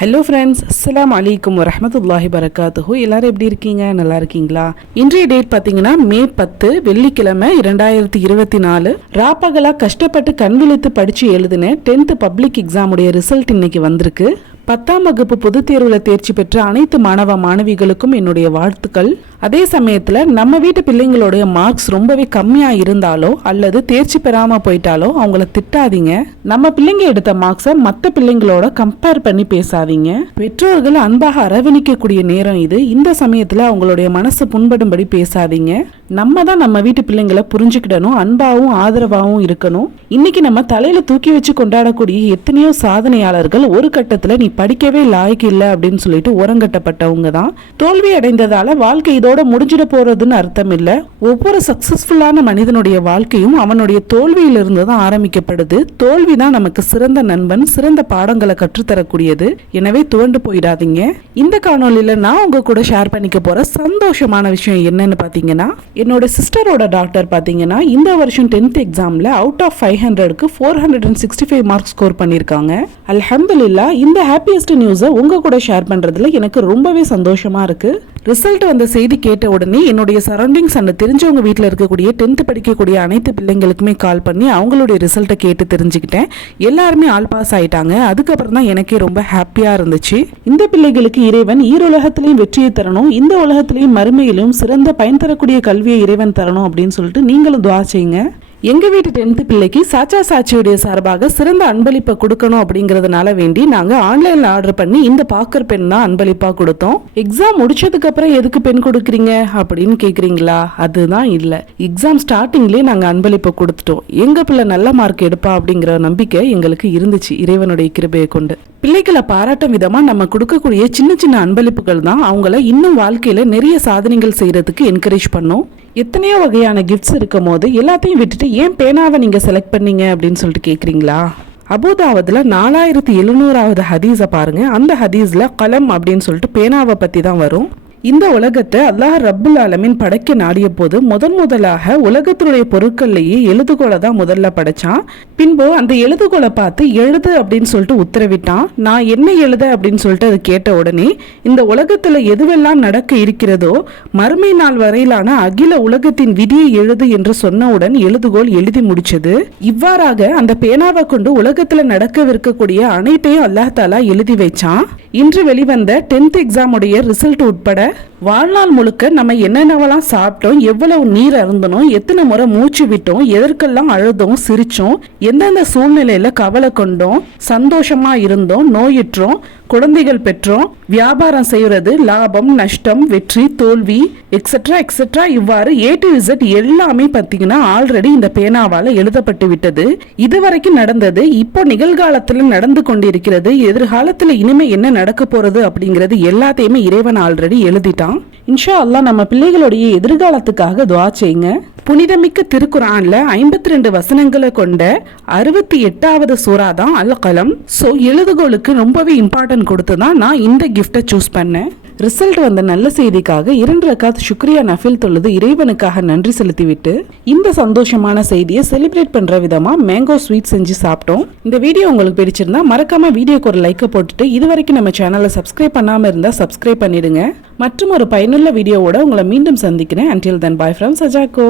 Hello friends அஸ்லாம் அலைக்கும் வரமத்துல்லாஹி வரகாத்துஹு எல்லாரும் எப்படி இருக்கீங்க? நல்லா இருக்கீங்களா? இன்றைய டேட் பார்த்தீங்கன்னா மே பத்து வெள்ளிக்கிழமை இரண்டாயிரத்தி இருபத்தி நாலு. ராப்பகலா கஷ்டப்பட்டு கண் விழித்து படித்து எழுதின டென்த்து பப்ளிக் எக்ஸாமுடைய ரிசல்ட் இன்னைக்கு வந்திருக்கு. பத்தாம் வகுப்பு பொதுத் தேர்வில் தேர்ச்சி பெற்ற அனைத்து மாணவ மாணவிகளுக்கும் என்னுடைய வாழ்த்துக்கள். அதே சமயத்தில் நம்ம வீட்டு பிள்ளைங்களுடைய மார்க்ஸ் ரொம்பவே கம்மியாக இருந்தாலோ அல்லது தேர்ச்சி பெறாமல் போயிட்டாலோ அவங்கள திட்டாதீங்க. நம்ம பிள்ளைங்க எடுத்த மார்க்ஸை மற்ற பிள்ளைங்களோட கம்பேர் பண்ணி பேசாதீங்க. பெற்றோர்கள் அன்பாக அரவணிக்கக்கூடிய நேரம் இது. இந்த சமயத்தில் அவங்களுடைய மனசு புண்படும்படி பேசாதீங்க. நம்ம தான் நம்ம வீட்டு பிள்ளைங்களை புரிஞ்சுக்கிடணும். அன்பாகவும் ஆதரவாகவும் இருக்கணும். இன்னைக்கு நம்ம தலையில தூக்கி வச்சு கொண்டாடக்கூடிய எத்தனையோ சாதனையாளர்கள் ஒரு கட்டத்தில் நீ படிக்கவே லாய்க்கு இல்லை அப்படின்னு சொல்லிட்டு ஓரங்கட்டப்பட்டவங்க தான். தோல்வி அடைந்ததால வாழ்க்கை இதோ இதோட முடிஞ்சிட போறதுன்னு அர்த்தம் இல்லை. ஒவ்வொரு சக்சஸ்ஃபுல்லான மனிதனுடைய வாழ்க்கையும் அவனுடைய தோல்வியிலிருந்து தான் ஆரம்பிக்கப்படுது. தோல்வி தான் நமக்கு சிறந்த நண்பன் சிறந்த பாடங்களை கற்றுத்தரக்கூடியது. எனவே துவண்டு போயிடாதீங்க. இந்த காணொலியில நான் உங்க கூட ஷேர் பண்ணிக்க போற சந்தோஷமான விஷயம் என்னன்னு பாத்தீங்கன்னா என்னோட சிஸ்டரோட டாக்டர் பாத்தீங்கன்னா இந்த வருஷம் டென்த் எக்ஸாம்ல அவுட் ஆஃப் ஃபைவ் ஹண்ட்ரடுக்கு four hundred and sixty five mark score பண்ணியிருக்காங்க. அல்ஹம்துல்லா இந்த ஹாப்பியஸ்ட் நியூஸை உங்க கூட ஷேர் பண்றதுல எனக்கு ரொம்பவே சந்தோஷமா இருக்கு. ரிசல்ட் வந்த செய்தி கேட்ட உடனே என்னுடைய சரௌண்டிங்ஸ் அந்த தெரிஞ்சவங்க வீட்டில் இருக்கக்கூடிய டென்த் படிக்கக்கூடிய அனைத்து பிள்ளைங்களுக்குமே கால் பண்ணி அவங்களுடைய ரிசல்ட்டை கேட்டு தெரிஞ்சுக்கிட்டேன். எல்லாருமே ஆல் பாஸ் ஆயிட்டாங்க. அதுக்கப்புறம் தான் எனக்கே ரொம்ப ஹாப்பியாக இருந்துச்சு. இந்த பிள்ளைகளுக்கு இறைவன் ஈரோலகத்திலையும் வெற்றியை தரணும். இந்த உலகத்திலையும் மறுமையிலும் சிறந்த பயன் தரக்கூடிய கல்வியை இறைவன் தரணும் அப்படின்னு சொல்லிட்டு நீங்களும் துவா செய்யுங்க. எங்கள் வீட்டு டென்த் பிள்ளைக்கு சாச்சா சாச்சியுடைய சார்பாக சிறந்த அன்பளிப்பை கொடுக்கணும் அப்படிங்கறதுனால வேண்டி நாங்கள் ஆன்லைனில் ஆர்டர் பண்ணி இந்த பாக்கர் பென் தான் அன்பளிப்பாக கொடுத்தோம். எக்ஸாம் முடிச்சதுக்கு அப்புறம் எதுக்கு பென் கொடுக்குறீங்க? அப்படின்னு கேட்குறீங்களா அதுதான் இல்லை. எக்ஸாம் ஸ்டார்டிங்லேயே நாங்கள் அன்பளிப்பை கொடுத்துட்டோம். எங்கள் பிள்ளை நல்ல மார்க் எடுப்பா அப்படிங்கிற நம்பிக்கை எங்களுக்கு இருந்துச்சு இறைவனுடைய கிருபையை கொண்டு. பிள்ளைகளை பாராட்டும் விதமாக நம்ம கொடுக்கக்கூடிய சின்ன சின்ன அன்பளிப்புகள் தான் அவங்கள இன்னும் வாழ்க்கையில் நிறைய சாதனைகள் செய்கிறதுக்கு என்கரேஜ் பண்ணோம். எத்தனையோ வகையான கிஃப்ட்ஸ் இருக்கும் போது எல்லாத்தையும் விட்டுட்டு ஏன் பேனாவை நீங்க செலக்ட் பண்ணீங்க? அப்படின்னு சொல்லிட்டு கேக்குறீங்களா? அபுதாவதுல நாலாயிரத்தி எழுநூறாவது ஹதீஸை பாருங்க. அந்த ஹதீஸ்ல கலம் அப்படின்னு சொல்லிட்டு பேனாவை பத்தி தான் வரும். இந்த உலகத்தை அல்லாஹ் ரப்புல் ஆலமின் படைக்க நாடிய போது முதன் முதலாக உலகத்தினுடைய பொருட்கள்லேயே எழுதுகோலை தான் முதல்ல படைச்சான். பின்பு அந்த எழுதுகோலை பார்த்து எழுது அப்படின்னு சொல்லிட்டு உத்தரவிட்டான். நான் என்ன எழுத அப்படின்னு சொல்லிட்டு அது கேட்ட உடனே இந்த உலகத்தில் எதுவெல்லாம் நடக்க இருக்கிறதோ மறுமை நாள் வரையிலான அகில உலகத்தின் விதியை எழுது என்று சொன்னவுடன் எழுதுகோல் எழுதி முடிச்சது. இவ்வாறாக அந்த பேனாவை கொண்டு உலகத்தில் நடக்கவிருக்கக்கூடிய அனைத்தையும் அல்லாஹ் தாலா எழுதி வைச்சான். இன்று வெளிவந்த டென்த் எக்ஸாமுடைய ரிசல்ட் உட்பட வாழ்நாள் முழுக்க நம்ம என்னென்னவெல்லாம் சாப்பிட்டோம் எவ்வளவு நீர் அருந்தணும் எத்தனை முறை மூச்சு விட்டோம் எதற்கெல்லாம் அழுதோம் சிரிச்சோம் எந்தெந்த சூழ்நிலையில கவலை கொண்டோம் சந்தோஷமா இருந்தோம் நோயுற்றோம் குழந்தைகள் பெற்றோம் வியாபாரம் செய்யறது லாபம் நஷ்டம் வெற்றி தோல்வி எக்ஸெட்ரா எக்ஸெட்ரா இவ்வாறு ஏ டு இசட் எல்லாமே பார்த்தீங்கன்னா ஆல்ரெடி இந்த பேனாவால் எழுதப்பட்டு விட்டது. இதுவரைக்கும் நடந்தது இப்போ நிகழ்காலத்தில் நடந்து கொண்டிருக்கிறது எதிர்காலத்தில் இனிமே என்ன நடக்க போறது அப்படிங்கிறது எல்லாத்தையுமே இறைவன் ஆல்ரெடி எழுதிட்டான். இன்ஷா அல்லா நம்ம பிள்ளைகளுடைய எதிர்காலத்துக்காக துவா செய்யுங்க. புனிதமிக்க திருக்குறான்ல ஐம்பத்தி ரெண்டு வசனங்களை கொண்ட அறுபத்தி எட்டாவது சூறா தான் அல் கலம் ஸோ எழுதுகோலுக்கு ரொம்பவே இம்பார்ட்டன்ட் கொடுத்து தான் நான் இந்த கிஃப்டை சூஸ் பண்ணேன். ரிசல்ட் வந்த நல்ல செய்திக்காக இரண்டு ரக்காத் சுக்ரியா நஃபில் தொழுது இறைவனுக்காக நன்றி செலுத்திவிட்டு இந்த சந்தோஷமான செய்தியை செலிப்ரேட் பண்ற விதமா மேங்கோ ஸ்வீட் செஞ்சு சாப்பிட்டோம். இந்த வீடியோ உங்களுக்கு பிடிச்சிருந்தா மறக்காம வீடியோக்கு ஒரு லைக்கை போட்டுட்டு இது வரைக்கும் நம்ம சேனலை சப்ஸ்கிரைப் பண்ணாம இருந்தா சப்ஸ்கிரைப் பண்ணிடுங்க. மற்றும் ஒரு பயனுள்ள வீடியோவோட உங்களை மீண்டும் சந்திக்கிறேன். Until than bye from சஜாக்கோ